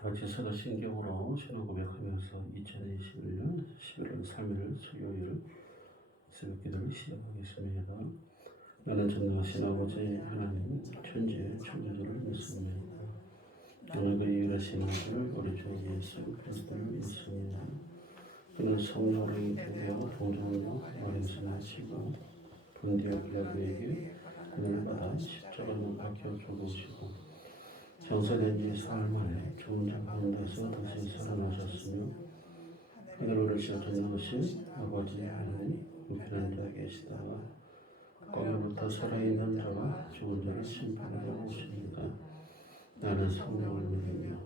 다 같이 서로 신경으로 신앙 고백하면서 2021년 11월 3일 수요일 새벽 기도를 시작하겠습니다. 나는 전능하신 아버지 하나님 천지의 창조주를 믿습니다. 나는 그 유일하신 아들 우리 주 예수 그리스도를 믿습니다. 그는 성령으로 되어 동정으로 어린손에 하시고 본디오 빌라도에게 은혜를 받아 십자가로 박혀 죽으시고 장사된 지 사흘 만에 죽은 자 가운데서 다시 살아나셨으며 하늘을 전능하신 아버지 하나님 우편한 자 계시다가 거기부터 살아있는 자와 죽은 자를 심판하러 오십니다. 나는 성령을 믿으며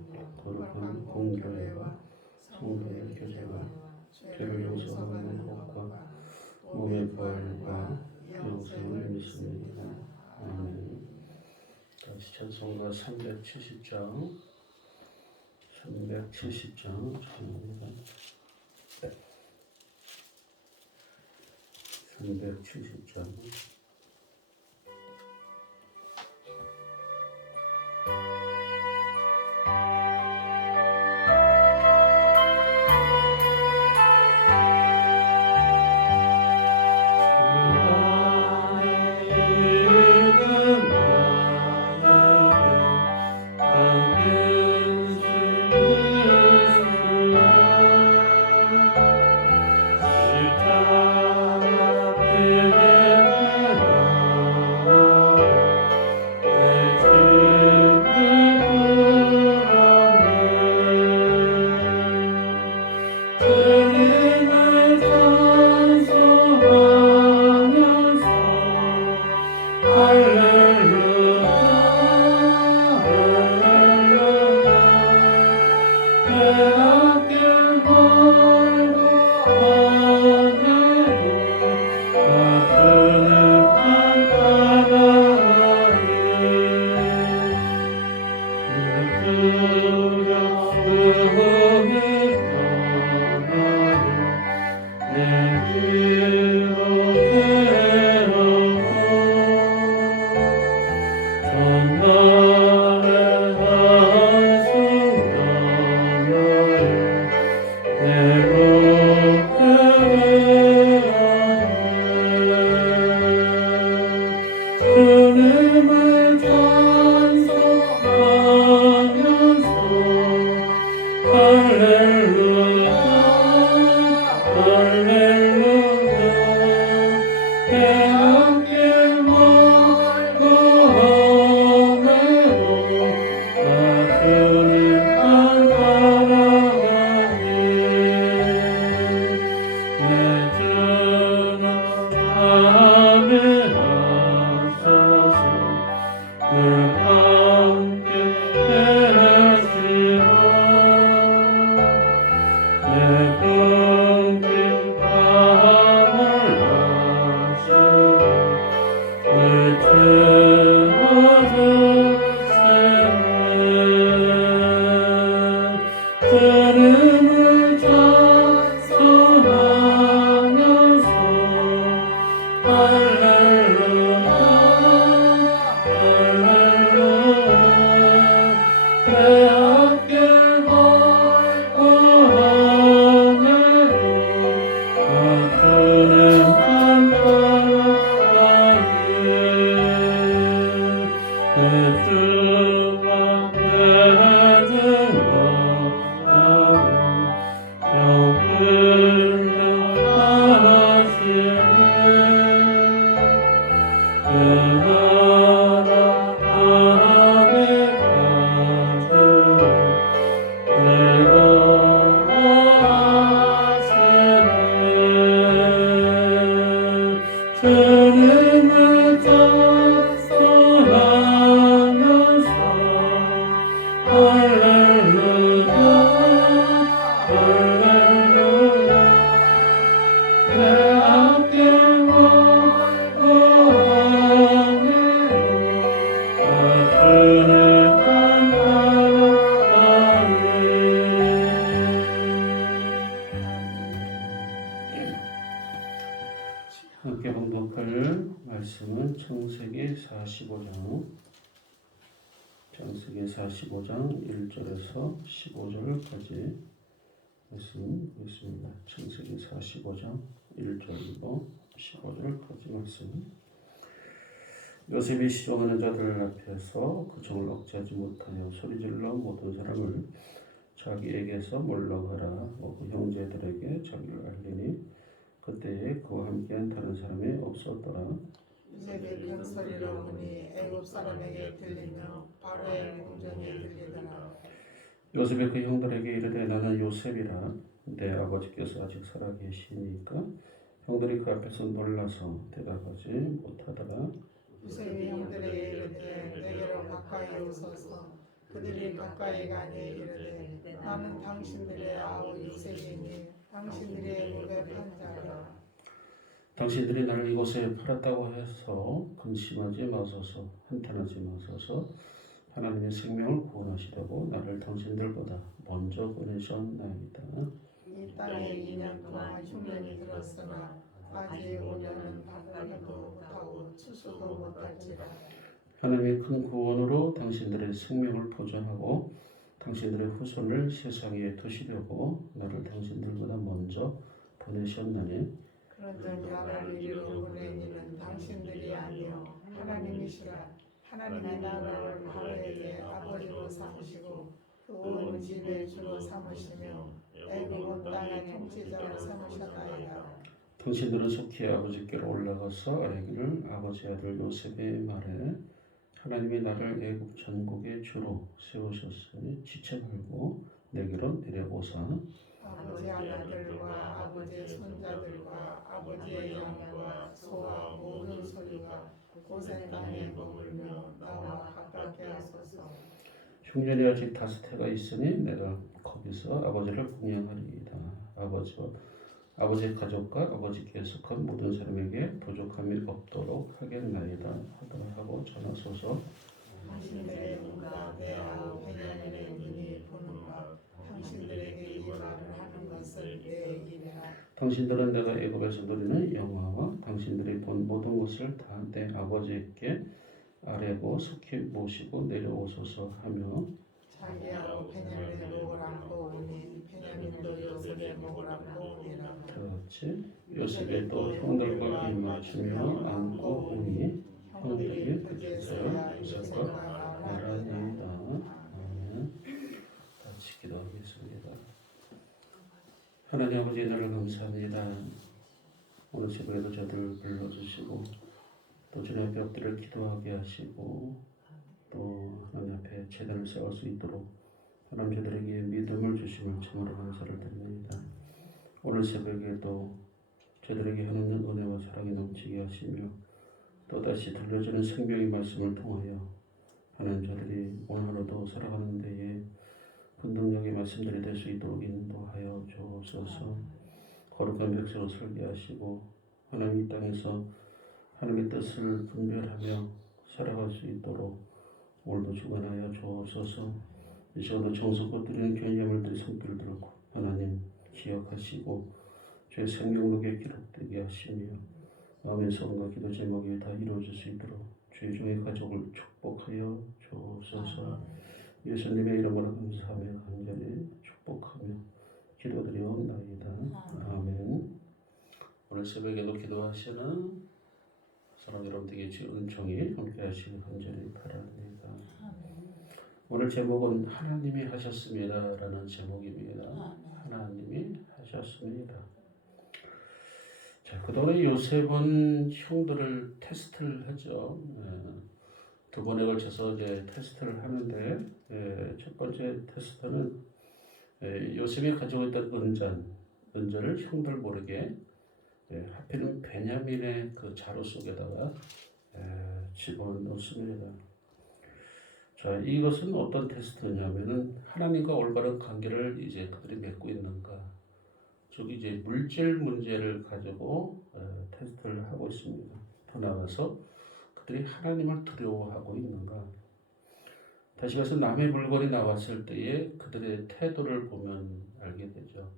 거룩한 공교회와 성도의 교제와 죄를 용서하는 것과 몸의 부활과 영생을 믿습니다. 아멘. 다시 찬송가 370장 찬양합니다. 370장 함께 봉독할 말씀은 창세기 45장 창세기 45장 1절에서 15절까지 말씀 있습니다. 창세기 45장 1절이고 15절까지 말씀. 요셉이 시종하는 자들 앞에서 그 정을 억제하지 못하여 소리질러 모든 사람을 자기에게서 물러가라 하고 그 형제들에게 자기를 알리니 그때에 그와 함께한 다른 사람이 없었더라. 요셉이 큰 소리로 우니 애굽 사람에게 들리며 바로의 궁전에 들리더라. 요셉이 그 형들에게 이르되 나는 요셉이라 내 아버지께서 아직 살아 계시니까 형들이 그 앞에서 놀라서 대답하지 못하더라. 요셉이 형들에게 이르되 내게로 가까이 오소서. 그들이 가까이 가니 이르되 나는 당신들의 아우 요셉이니 당신들이 애굽에 판 자라. 당신들이 나를 이곳에 팔았다고 해서 근심하지 마소서, 한탄하지 마소서. 하나님의 생명을 구원하시려고 나를 당신들보다 먼저 보내셨나이다. 이 땅에 2년 동안 흉년이 들었으나 아직 5년은 바꾸기도 못하고 추수도 못할지라. 하나님의 큰 구원으로 당신들의 생명을 보존하고 당신들의 후손을 세상에 두시려고 나를 당신들보다 먼저 보내셨나니 그런즉 나를 이리로 보낸 이는 당신들이 아니요 하나님이시라. 하나님이 나를 바로에게 아버지로 삼으시고 그 온 집의 주로 삼으시며 애굽 온 땅의 통치자로 삼으셨나이다. 당신들은 속히 아버지께로 올라가서 아뢰기를 아버지 아들 요셉의 말에 하나님이 나를 애굽 전국의 주로 세우셨으니 지체 말고 내게로 내려오사 아버지 아들들과 아버지의 손자들과 아버지의 양과 소와 모든 소유가 고센 땅에 머물며 나와 가깝게 하소서. 흉년이 아직 5해가 있으니 내가 거기서 아버지를 공양하리이다. 아버지의 가족과 아버지께 속한 모든 사람에게 부족함이 없도록 하겠나이다 하더라 하고 전하소서. 당신들의 눈과 내 아우 베냐민의 눈이 보는 것 당신들에게 이 말을 하는 것을 내 이래라. 당신들은 내가 애굽에서 누리는 영화와 당신들이 본 모든 것을 다 내 아버지께 아뢰고 속히 모시고 내려오소서 하며 자기 아우 베냐민의 목을 안고 오니 베냐민도 요셉의 목을 안고 오니라. 들었지? 요셉이 또 형들과 입맞추며 안고 오니 형들이 그제서야 요셉과 나라니이다. 아멘. 같이 기도하겠습니다. 하나님 아버지 나를 감사합니다. 오늘 새벽에도 저들 불러주시고 또 주님 앞에 엎드려 기도하게 하시고 또 하나님 앞에 제단을 세울 수 있도록 하나님 저들에게 믿음을 주심을 참으로 감사를 드립니다. 오늘 새벽에도 저들에게 하는 은혜와 사랑이 넘치게 하시며 또다시 들려주는 생명의 말씀을 통하여 하나님 저들이 오늘 하루도 살아가는 데에 분동력의 말씀들이 될 수 있도록 인도하여 주옵소서. 거룩한 백성으로 살게 하시고 하나님 이 땅에서 하나님의 뜻을 분별하며 살아갈 수 있도록 오늘도 주관하여 주옵소서. 이 시간도 정성껏 드리는 견념을들이 손길을 들고 하나님 기억하시고 주의 생명록에 기록되게 하시며 마음의 소원과 기도 제목이 다 이루어질 수 있도록 주의 종의 가족을 축복하여 주옵소서. 예수님의 이름으로 감사하며 간절히 축복하며 기도드리옵나이다. 아멘. 오늘 새벽에도 기도하시는 사랑 여러분들에게 주의 은총이 함께하시길 간절히 바랍니다. 오늘 제목은 하나님이 하셨습니다 라는 제목입니다. 하나님이 하셨습니다. 자, 그동안 요셉은 형들을 테스트를 하죠. 두 번에 걸쳐서 이제 테스트를 하는데 첫 번째 테스트는 요셉이 가지고 있던 은전을 형들 모르게 하필은 베냐민의 그 자루 속에다가 집어넣습니다. 자, 이것은 어떤 테스트냐면은 하나님과 올바른 관계를 이제 그들이 맺고 있는가, 즉 이제 물질 문제를 가지고 테스트를 하고 있습니다. 더 나아가서 그들이 하나님을 두려워하고 있는가. 다시 말해서 남의 물건이 나왔을 때에 그들의 태도를 보면 알게 되죠.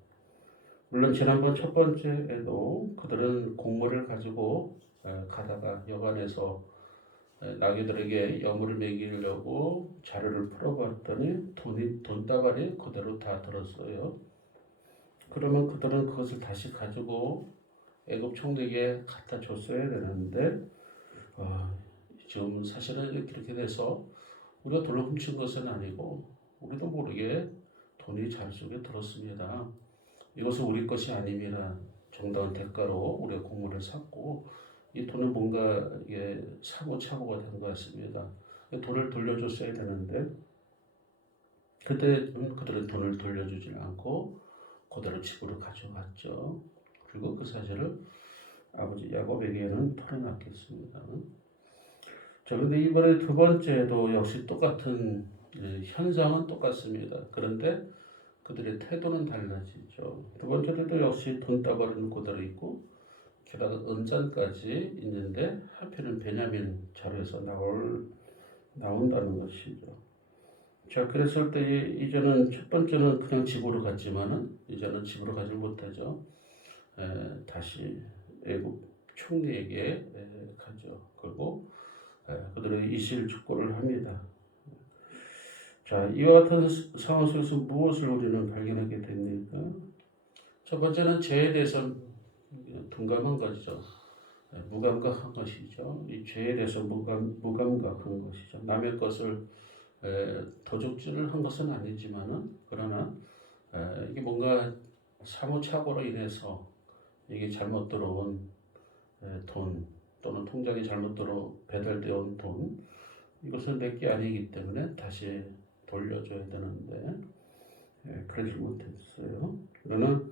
물론 지난번 첫 번째에도 그들은 곡물을 가지고 가다가 여간에서 나귀들에게 여물을 먹이려고 자루를 풀어봤더니 돈다발이 그대로 다 들었어요. 그러면 그들은 그것을 다시 가지고 애굽 총독에게 갖다 줬어야 되는데 지금 사실은 이렇게 돼서 우리가 돈을 훔친 것은 아니고 우리도 모르게 돈이 자루 속에 들었습니다. 이것은 우리 것이 아닙니다. 정당한 대가로 우리가 공물을 샀고 이 돈은 뭔가 사고차고가 된 것 같습니다. 돈을 돌려줬어야 되는데 그때는 그들은 돈을 돌려주지 않고 그대로 집으로 가져갔죠. 그리고 그 사실을 아버지 야곱에게는 털어놨겠습니다. 자, 근데 이번에 두 번째도 역시 똑같은 현상은 똑같습니다. 그런데 그들의 태도는 달라지죠. 두 번째도 역시 돈다발은 그대로 있고 게다가 은잔까지 있는데 하필은 베냐민 자루에서 나온다는 것이죠. 자, 그랬을 때 이제는 첫 번째는 그냥 집으로 갔지만은 이제는 집으로 가지 못하죠. 다시 애굽 총리에게 가죠. 그리고 그들의 이실 축고를 합니다. 자, 이와 같은 상황 속에서 무엇을 우리는 발견하게 됩니까? 첫 번째는 죄에 대해서 둔감한 것이죠. 무감각한 것이죠. 이 죄에 대해서 무감각한 것이죠. 남의 것을 도둑질을 한 것은 아니지만은 그러나 이게 뭔가 사무착오로 인해서 이게 잘못 들어온 돈 또는 통장에 잘못 배달되어 온 돈 이것은 내게 아니기 때문에 다시 돌려줘야 되는데 그러지 못했어요. 그러나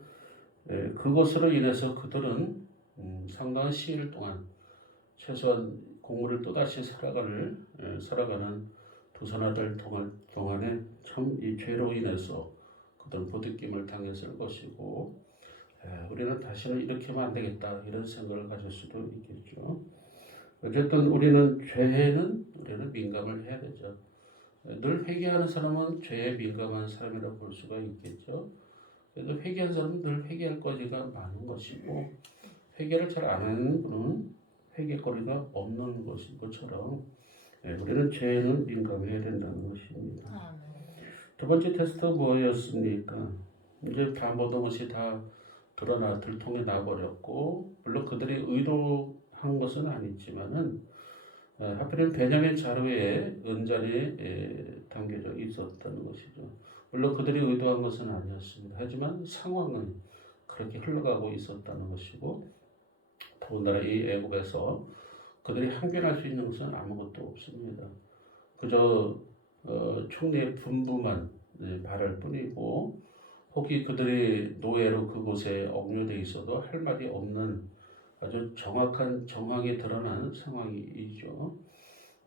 그것으로 인해서 그들은 상당한 시일 동안 최소한 공물을 또다시 살아가는 두 사나들 동안에 참 이 죄로 인해서 그들은 부딪힘을 당했을 것이고 우리는 다시는 이렇게 하면 안 되겠다 이런 생각을 가질 수도 있겠죠. 어쨌든 우리는 민감을 해야 되죠. 늘 회개하는 사람은 죄에 민감한 사람이라고 볼 수가 있겠죠. 그래도 회개한 사람은 늘 회개할 거리가 많은 것이고 회개를 잘 안 하는 분은 회개거리가 없는 것인 것처럼 우리는 죄에는 민감해야 된다는 것입니다. 두 번째 테스트가 뭐였습니까? 이제 다 모든 것이 다 들통이 나버렸고 물론 그들이 의도한 것은 아니지만은 하필은 베냐민 자루에 은잔이 담겨져 있었다는 것이죠. 물론 그들이 의도한 것은 아니었습니다. 하지만 상황은 그렇게 흘러가고 있었다는 것이고 더군다나 이 애굽에서 그들이 항변할 수 있는 것은 아무것도 없습니다. 그저 총리의 분부만 바랄 뿐이고 혹이 그들이 노예로 그곳에 억류돼 있어도 할 말이 없는 아주 정확한 정황이 드러난 상황이죠.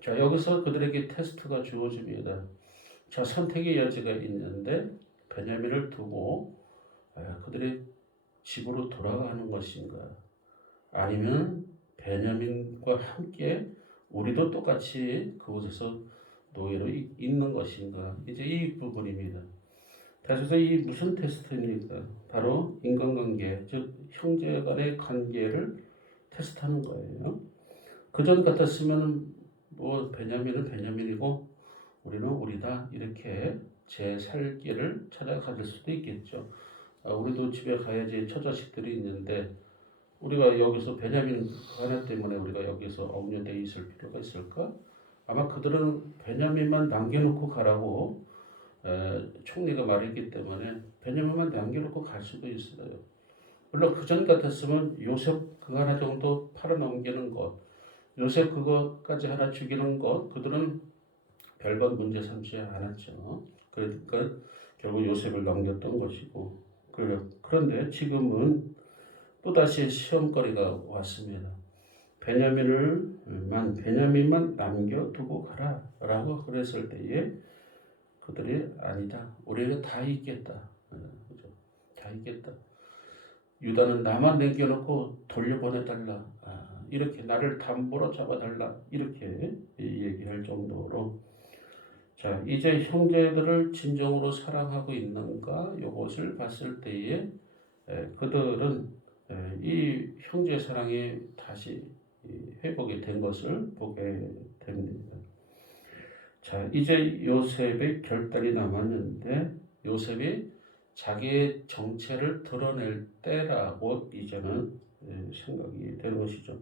자, 여기서 그들에게 테스트가 주어집니다. 자, 선택의 여지가 있는데 베냐민을 두고 그들이 집으로 돌아가는 것인가 아니면 베냐민과 함께 우리도 똑같이 그곳에서 노예로 있는 것인가 이제 이 부분입니다. 그래서 이 무슨 테스트입니까? 바로 인간관계, 즉 형제 간의 관계를 테스트하는 거예요. 그전 같았으면 뭐 베냐민은 베냐민이고 우리는 우리다 이렇게 제 살 길을 찾아갈 수도 있겠죠. 우리도 집에 가야지 처자식들이 있는데 우리가 여기서 베냐민 하나 때문에 우리가 여기서 억류돼 있을 필요가 있을까? 아마 그들은 베냐민만 남겨놓고 가라고 총리가 말했기 때문에 베냐민만 남겨놓고 갈 수도 있어요. 물론 그전 같았으면 요셉 그 하나 정도 팔아넘기는 것, 요셉 그거까지 하나 죽이는 것, 그들은 별반 문제 삼지 않았죠. 그러니까 결국 요셉을 넘겼던 것이고, 그런데 지금은 또다시 시험거리가 왔습니다. 베냐민만 남겨두고 가라라고 그랬을 때에 그들이 아니다. 우리가 다 있겠다. 그죠? 다 있겠다. 유다는 나만 남겨놓고 돌려보내달라. 이렇게 나를 담보로 잡아달라. 이렇게 얘기할 정도로 자 이제 형제들을 진정으로 사랑하고 있는가 이것을 봤을 때에 그들은 이 형제 사랑이 다시 회복이 된 것을 보게 됩니다. 자, 이제 요셉의 결단이 남았는데 요셉이 자기의 정체를 드러낼 때라고 이제는 생각이 되는 것이죠.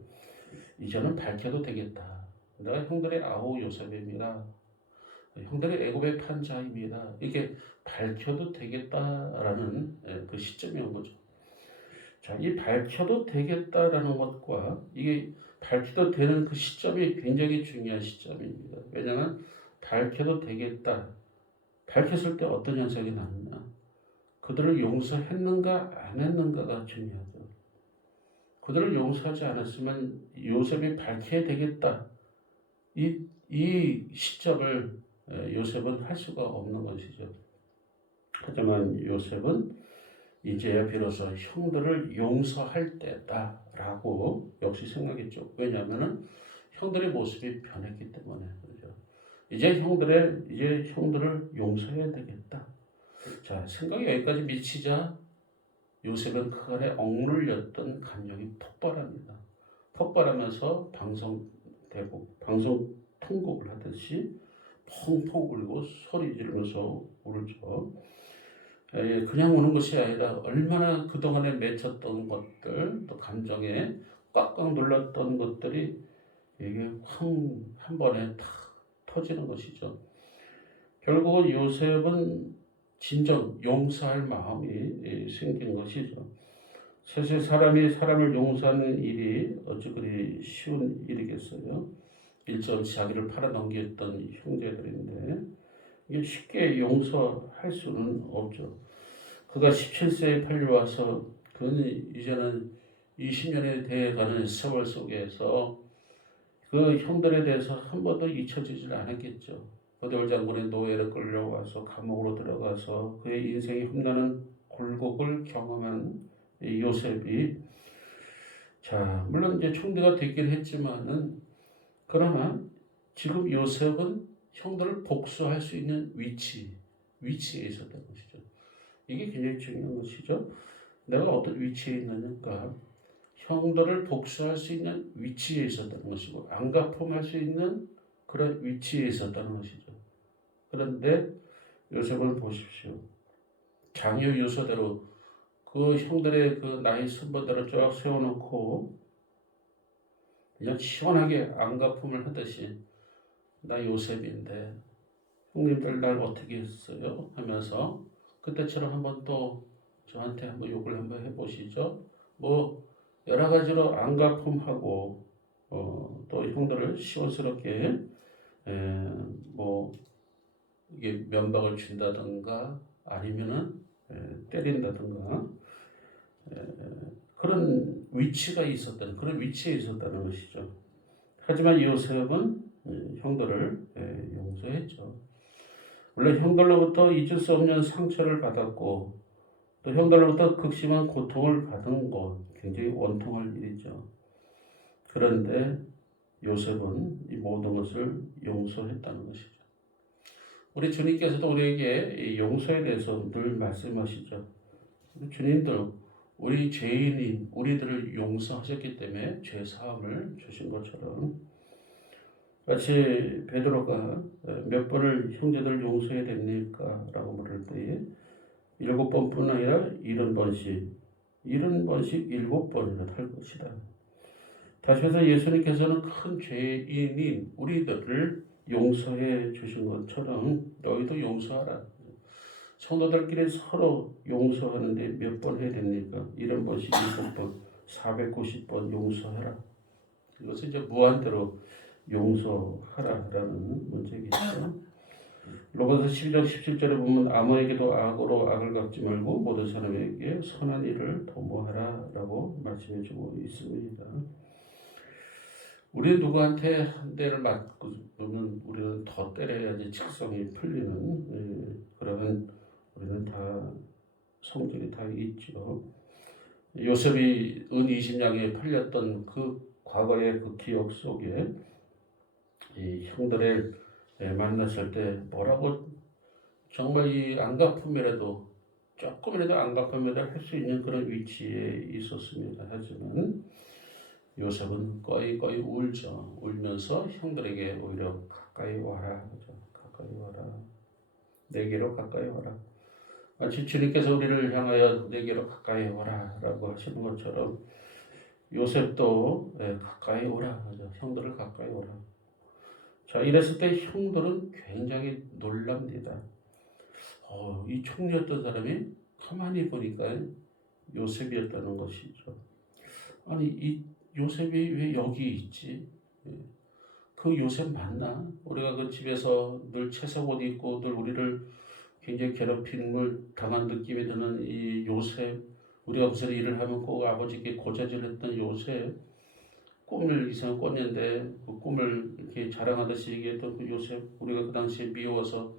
이제는 밝혀도 되겠다. 내가 형들의 아우 요셉입니다. 형들의 애굽의 판자입니다. 이게 밝혀도 되겠다라는 그 시점이 온 거죠. 자, 이 밝혀도 되겠다라는 것과 이게 밝혀도 되는 그 시점이 굉장히 중요한 시점입니다. 왜냐하면 밝혀도 되겠다. 밝혔을 때 어떤 현상이 나느냐. 그들을 용서했는가 안 했는가가 중요하죠. 그들을 용서하지 않았으면 요셉이 밝혀야 되겠다. 이 시점을 요셉은 할 수가 없는 것이죠. 하지만 요셉은 이제야 비로소 형들을 용서할 때다라고 역시 생각했죠. 왜냐하면 형들의 모습이 변했기 때문에 그렇죠. 이제 형들을 용서해야 되겠다. 자, 생각이 여기까지 미치자 요셉은 그 안에 억눌렸던 감정이 폭발합니다. 폭발하면서 방송 통곡을 하듯이 펑펑 울고 소리 지르면서 울죠. 그냥 우는 것이 아니라 얼마나 그동안에 맺혔던 것들, 또 감정에 꽉꽉 눌렀던 것들이 이게 한 번에 탁 터지는 것이죠. 결국은 요셉은 진정 용서할 마음이 생긴 것이죠. 사실 사람이 사람을 용서하는 일이 어찌 그리 쉬운 일이겠어요. 일전치 자기를 팔아넘겼던 형제들인데 이게 쉽게 용서할 수는 없죠. 그가 17세에 팔려와서 그는 이제는 20년에 대해가는 세월 속에서 그 형들에 대해서 한 번도 잊혀지질 않았겠죠. 고대월 장군의 노예로 끌려와서 감옥으로 들어가서 그의 인생이 험난한 굴곡을 경험한 요셉이 자 물론 이제 총리가 됐긴 했지만은 그러나 지금 요셉은 형들을 복수할 수 있는 위치에 있었던 것이죠. 이게 굉장히 중요한 것이죠. 내가 어떤 위치에 있느냐가 형들을 복수할 수 있는 위치에 있었다는 것이고 안갚음할 수 있는 그런 위치에 있었다는 것이죠. 그런데 요셉을 보십시오. 장유 유서대로 그 형들의 그 나이 순번대로 쫙 세워놓고 그냥 시원하게 안갚음을 하듯이 나 요셉인데 형님들 날 어떻게 했어요? 하면서 그때처럼 한번 또 저한테 한번 욕을 한번 해보시죠. 뭐 여러 가지로 안갚음하고 또 형들을 시원스럽게 뭐 이게 면박을 준다든가 아니면은 때린다든가 그런 위치가 있었다는 그런 위치에 있었다는 것이죠. 하지만 요셉은 형들을 용서했죠. 물론 형들로부터 잊을 수 없는 상처를 받았고 또 형들로부터 극심한 고통을 받은 것 굉장히 원통할 일이죠. 그런데 요셉은 이 모든 것을 용서했다는 것이죠. 우리 주님께서도 우리에게 이 용서에 대해서 늘 말씀하시죠. 주님도 우리 죄인인 우리들을 용서하셨기 때문에 죄 사함을 주신 것처럼 같이 베드로가 몇 번을 형제들 용서해야 됩니까? 라고 물을 때에 7번뿐 아니라 70번씩 7번이나 할 것이다. 다시 해서 예수님께서는 큰 죄인인 우리들을 용서해 주신 것처럼 너희도 용서하라. 성도들끼리 서로 용서하는데 몇 번 해야 됩니까? 70번씩 7번 490번 용서해라. 이것은 이제 무한대로 용서하라라는 문제겠죠. 로마서 12장 17절에 보면 아무에게도 악으로 악을 갚지 말고 모든 사람에게 선한 일을 도모하라라고 말씀해 주고 있습니다. 우리 누구한테 한 대를 맞고는 우리는 더 때려야지 직성이 풀리는 그러한 우리는 다 성질이 다 있죠. 요셉이 은 20냥에 팔렸던 그 과거의 그 기억 속에 이 형들을 만났을 때 뭐라고 정말 이 안갚음이라도 조금이라도 안갚음이라도 할 수 있는 그런 위치에 있었습니다. 하지만 요셉은 꺼이 울죠. 울면서 형들에게 오히려 가까이 와라 하죠. 가까이 와라. 내게로 가까이 와라. 마치 주님께서 우리를 향하여 내게로 가까이 와라라고 하시는 것처럼 요셉도 가까이 오라 하죠. 형들을 가까이 오라. 자, 이랬을 때 형들은 굉장히 놀랍니다. 이 총리였던 사람이 가만히 보니까 요셉이었다는 것이죠. 아니, 이 요셉이 왜 여기 있지? 그 요셉 맞나? 우리가 그 집에서 늘 채색 옷 입고 늘 우리를 굉장히 괴롭힘을 당한 느낌이 드는 이 요셉, 우리가 무슨 일을 하면 꼭 아버지께 고자질했던 요셉, 꿈을 이상 꿨는데 그 꿈을 이렇게 자랑하듯이 얘기했던 그 요셉, 우리가 그 당시에 미워서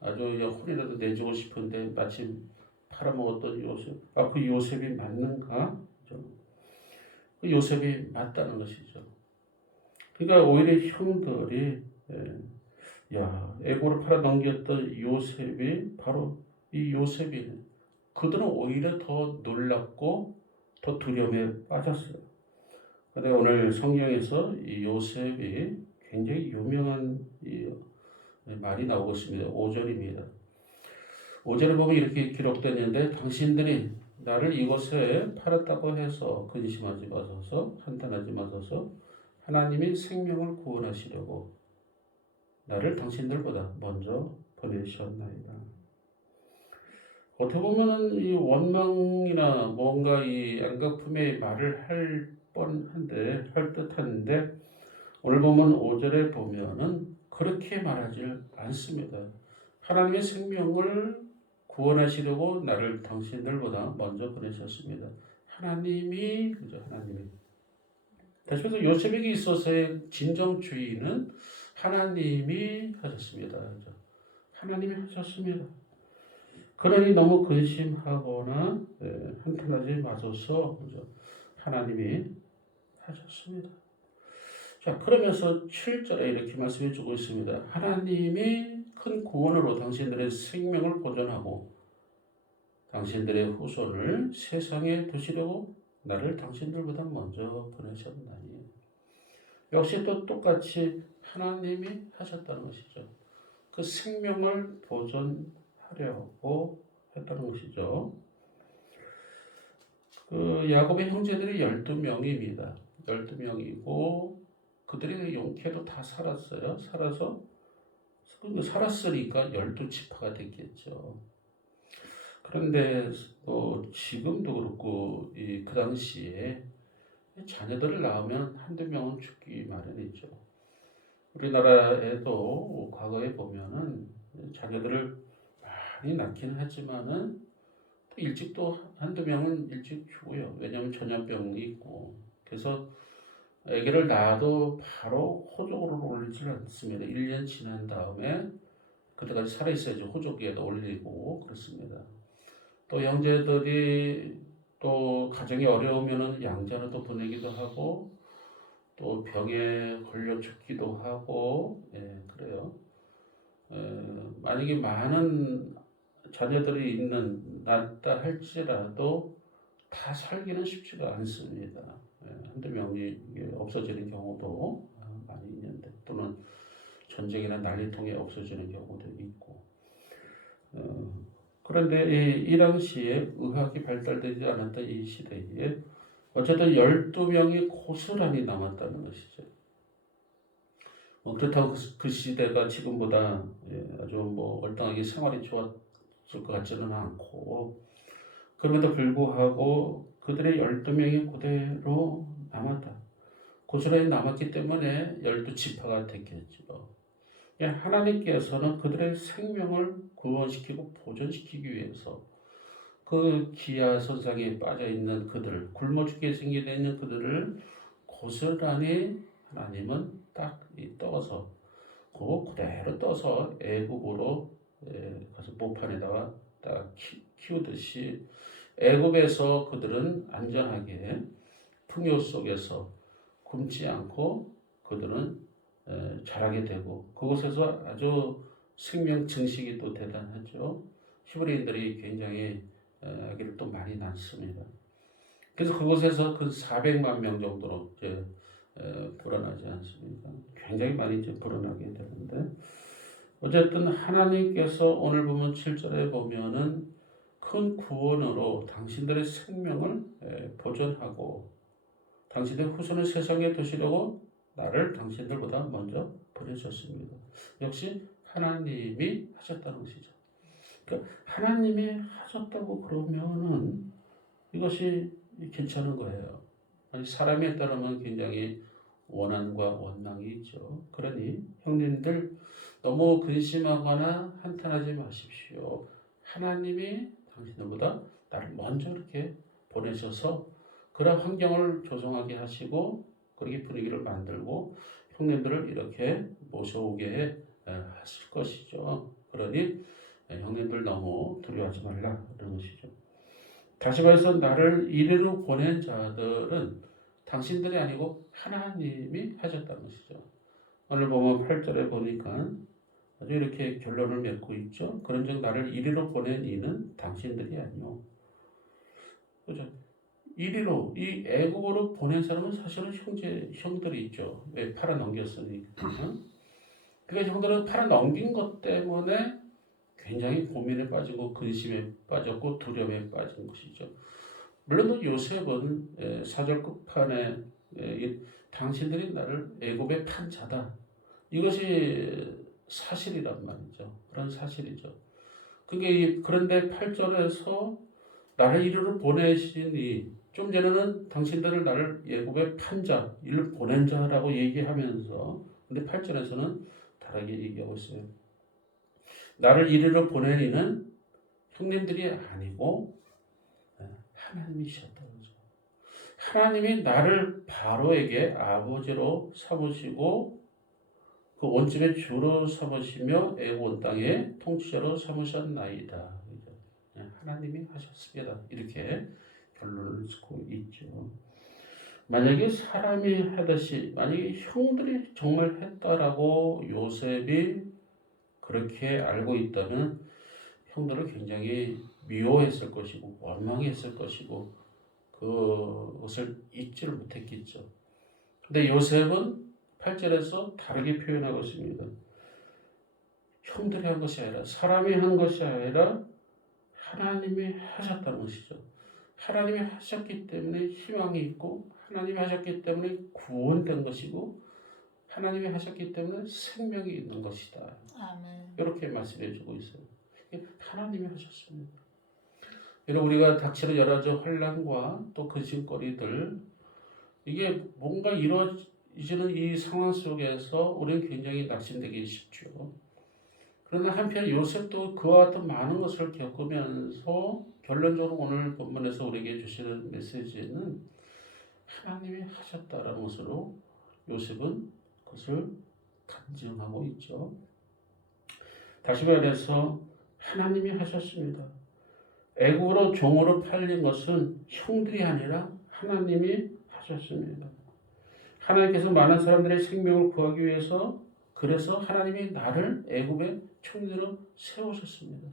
아주 그냥 혼이라도 내주고 싶은데 마침 팔아먹었던 요셉, 그 요셉이 맞는가? 그 요셉이 맞다는 것이죠. 그러니까 오히려 형들이 애고를 팔아넘겼던 요셉이 바로 이 요셉이 그들은 오히려 더 놀랍고 더 두려움에 빠졌어요. 그런데 오늘 성경에서 이 요셉이 굉장히 유명한 이 말이 나오고 있습니다. 5절입니다. 5절에 보면 이렇게 기록되는데 당신들이 나를 이곳에 팔았다고 해서 근심하지 마소서 한탄하지 마소서 하나님이 생명을 구원하시려고 나를 당신들보다 먼저 보내셨나이다. 어떻게 보면 이 원망이나 뭔가 이 양각품의 말을 할 뻔한데 할 듯한데 오늘 보면 5절에 보면은 그렇게 말하지 않습니다. 하나님의 생명을 구원하시려고 나를 당신들보다 먼저 보내셨습니다. 하나님이 그죠? 하나님이. 다시 말해서 요셉에게 있어서의 진정 주인은 하나님이 하셨습니다. 그죠? 하나님이 하셨습니다. 그러니 너무 근심하거나 한탄하지 마소서. 그죠? 하나님이 하셨습니다. 자, 그러면서 7절에 이렇게 말씀해 주고 있습니다. 하나님이 큰 구원으로 당신들의 생명을 보존하고 당신들의 후손을 세상에 두시려고 나를 당신들보다 먼저 보내셨나니. 역시 또 똑같이 하나님이 하셨다는 것이죠. 그 생명을 보존하려고 했다는 것이죠. 그 야곱의 형제들이 12명입니다. 12명이고 그들의 용케도 다 살았어요. 살았으니까 12지파가 됐겠죠. 그런데 지금도 그렇고 그 당시에 자녀들을 낳으면 한두 명은 죽기 마련이죠. 우리나라에도 과거에 보면은 자녀들을 많이 낳기는 하지만은 또 일찍 또 한두 명은 일찍 죽어요. 왜냐하면 전염병이 있고. 그래서 아기를 낳아도 바로 호족으로 올리질 않습니다. 1년 지난 다음에 그때까지 살아있어야지 호족에다 올리고 그렇습니다. 또 형제들이 또 가정이 어려우면은 양자로 또 보내기도 하고 또 병에 걸려 죽기도 하고 그래요. 만약에 많은 자녀들이 낳다 할지라도 다 살기는 쉽지가 않습니다. 한두 명이 없어지는 경우도 많이 있는데 또는 전쟁이나 난리통에 없어지는 경우도 있고 그런데 이 당시에 의학이 발달되지 않았던 이 시대에 어쨌든 12명이 고스란히 남았다는 것이죠. 그렇다고 그 시대가 지금보다 아주 얼당하게 생활이 좋았을 것 같지는 않고 그럼에도 불구하고 그들의 12명이 그대로 남았다. 고스란히 남았기 때문에 12지파가 됐겠죠. 하나님께서는 그들의 생명을 구원시키고 보존시키기 위해서 그 기아선상에 빠져있는 그들을 굶어 죽게 생기게 있는 그들을 고스란히 하나님은 딱 떠서 그대로 떠서 애굽으로 가서 모판에다가 딱 키우듯이 애굽에서 그들은 안전하게 풍요 속에서 굶지 않고 그들은 자라게 되고 그곳에서 아주 생명 증식이 또 대단하죠. 히브리인들이 굉장히 아기를 또 많이 낳습니다. 그래서 그곳에서 그 400만 명 정도로 이제 불어나지 않습니까? 굉장히 많이 이제 불어나게 되는데 어쨌든 하나님께서 오늘 보면 7절에 보면은 큰 구원으로 당신들의 생명을 보존하고 당신의 후손을 세상에 두시려고 나를 당신들보다 먼저 보내셨습니다. 역시 하나님이 하셨다는 것이죠. 그러니까 하나님이 하셨다고 그러면은 이것이 괜찮은 거예요. 아니, 사람에 따르면 굉장히 원한과 원망이 있죠. 그러니 형님들 너무 근심하거나 한탄하지 마십시오. 하나님이 당신들보다 나를 먼저 이렇게 보내셔서 그런 환경을 조성하게 하시고 그렇게 분위기를 만들고 형님들을 이렇게 모셔오게 하실 것이죠. 그러니 형님들 너무 두려워하지 말라 그런 것이죠. 다시 말해서 나를 이리로 보낸 자들은 당신들이 아니고 하나님이 하셨다는 것이죠. 오늘 보면 8절에 보니까 아주 이렇게 결론을 맺고 있죠. 그런즉 나를 이리로 보낸 이는 당신들이 아니요. 그죠? 이리로 이 애국으로 보낸 사람은 사실은 형들이 있죠. 왜 팔아 넘겼으니까. 그러니까 형들은 팔아 넘긴 것 때문에 굉장히 고민에 빠지고 근심에 빠졌고 두려움에 빠진 것이죠. 물론 요셉은 4절 끝판에 당신들이 나를 애굽에 판 자다. 이것이 사실이란 말이죠. 그런 사실이죠. 그런데 8절에서 나를 이리로 보내시니 좀 전에는 당신들을 나를 애굽에 판 자, 이를 보낸 자라고 얘기하면서 근데 8절에서는 다르게 얘기하고 있어요. 나를 이리로 보내니는 형님들이 아니고 하나님이셨다는 거죠. 하나님이 나를 바로에게 아버지로 삼으시고 그 온집의 주로 삼으시며 애굽 온 땅의 통치자로 삼으셨나이다. 하나님이 하셨습니다. 이렇게 결론을 짓고 있죠. 만약에 사람이 하듯이 만약에 형들이 정말 했다라고 요셉이 그렇게 알고 있다면 형들을 굉장히 미워했을 것이고 원망했을 것이고 그것을 잊지를 못했겠죠. 근데 요셉은 8절에서 다르게 표현하고 있습니다. 형들이 한 것이 아니라 사람이 한 것이 아니라 하나님이 하셨다는 것이죠. 하나님이 하셨기 때문에 희망이 있고 하나님이 하셨기 때문에 구원된 것이고 하나님이 하셨기 때문에 생명이 있는 것이다. 아멘. 이렇게 말씀해 주고 있어요. 하나님이 하셨습니다. 여러분 우리가 닥치는 여러 가지 환난과 또 근심거리들 이게 뭔가 이루어지는 이 상황 속에서 우리는 굉장히 낙심되기 쉽죠. 그러나 한편 요셉도 그와 같은 많은 것을 겪으면서 결론적으로 오늘 본문에서 우리에게 주시는 메시지는 하나님이 하셨다라는 것으로 요셉은 그것을 간증하고 있죠. 다시 말해서 하나님이 하셨습니다. 애국으로 종으로 팔린 것은 형들이 아니라 하나님이 하셨습니다. 하나님께서 많은 사람들의 생명을 구하기 위해서 그래서 하나님이 나를 애굽의 총리로 세우셨습니다.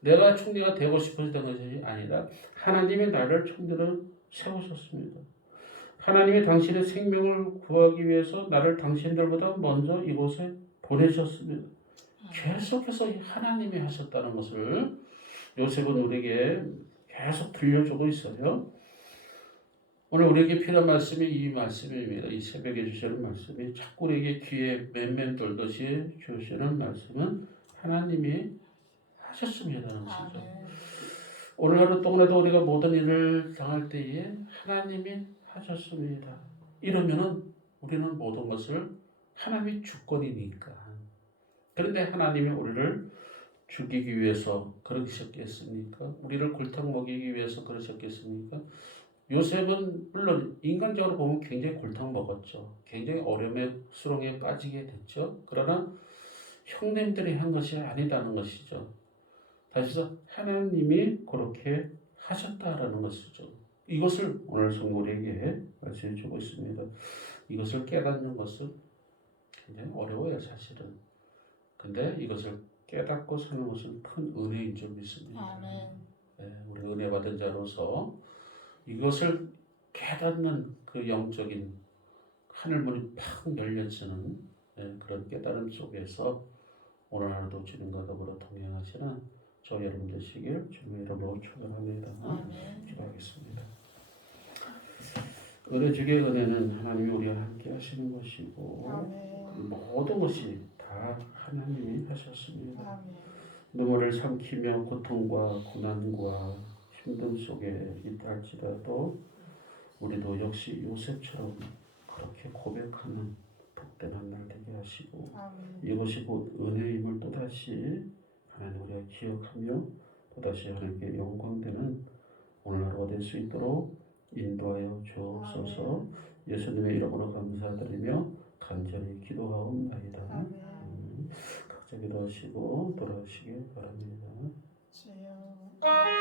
내가 총리가 되고 싶어서 된 것이 아니라 하나님이 나를 총리로 세우셨습니다. 하나님이 당신의 생명을 구하기 위해서 나를 당신들보다 먼저 이곳에 보내셨습니다. 계속해서 하나님이 하셨다는 것을 요셉은 우리에게 계속 들려주고 있어요. 오늘 우리에게 필요한 말씀이 이 말씀입니다. 이 새벽에 주시는 말씀이 자꾸 우리에게 귀에 맴맴 돌듯이 주시는 말씀은 하나님이 하셨습니다라는 것이죠. 오늘 하루 동안에도 우리가 모든 일을 당할 때에 하나님이 하셨습니다. 이러면은 우리는 모든 것을 하나님이 주권이니까. 그런데 하나님이 우리를 죽이기 위해서 그러셨겠습니까? 우리를 골탕 먹이기 위해서 그러셨겠습니까? 요셉은 물론 인간적으로 보면 굉장히 골탕 먹었죠. 굉장히 어려움에 수렁에 빠지게 됐죠. 그러나 형님들이 한 것이 아니다는 것이죠. 다시 해서 하나님이 그렇게 하셨다라는 것이죠. 이것을 오늘 성도에게 말씀해 주고 있습니다. 이것을 깨닫는 것은 굉장히 어려워요, 사실은. 근데 이것을 깨닫고 사는 것은 큰 은혜인 줄 믿습니다. 아멘. 네, 우리 은혜 받은 자로서 이것을 깨닫는 그 영적인 하늘문이 팍 열려지는 그런 깨달음 속에서 오늘 하루도 주님과 더불어 동행하시는 저 여러분 되시길 주님의 이름으로 축원합니다. 기도하겠습니다. 은혜 주의 은혜는 하나님이 우리와 함께 하시는 것이고 그 모든 것이 다 하나님이 하셨습니다. 눈물을 삼키며 고통과 고난과 힘듦 속에 있다 할지라도 우리도 역시 요셉처럼 그렇게 고백하는 복된 한 날 되게 하시고 이것이 곧 은혜임을 또다시 하나님 우리가 기억하며 또다시 하나님께 영광되는 오늘 하루가 될 수 있도록 인도하여 주옵소서. 예수님의 이름으로 감사드리며 간절히 기도하옵나이다. 각자 기도하시고 돌아오시길 바랍니다. 주여